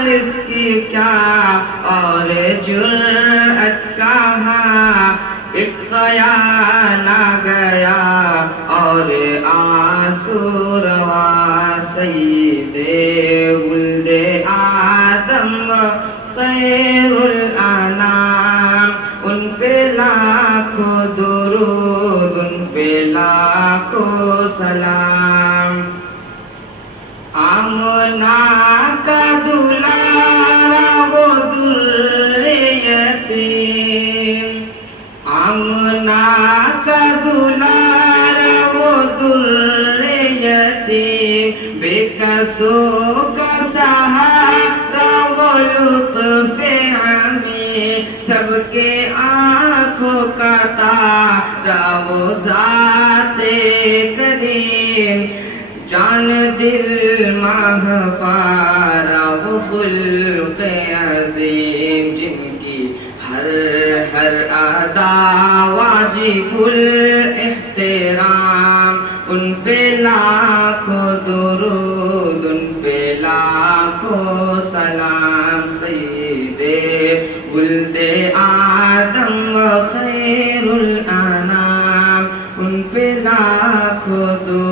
حال اس کی کیا اور جرأت کہاں، ایک خیال آ گیا اور آنسو روا، سید ولد آدم خیر الانام، ان پہ لاکھوں درود، ان پہ لاکھوں سلام۔ آمنہ کا دلارا وہ در یتیم، آمنہ کا دلارا وہ در یتیم، بے کسوں کا سہارا وہ لطف عمیم، سب کے آنکھوں کا تارا وہ ذات کریم، جان دل ماہ پارا وہ خلق عظیم، جن کی ہر ہر ادا واجب الاحترام، ان پہ لاکھوں درود، ان پہ لاکھوں سلام، سید ولد آدم خیر الانام، ان پہ لاکھوں درود۔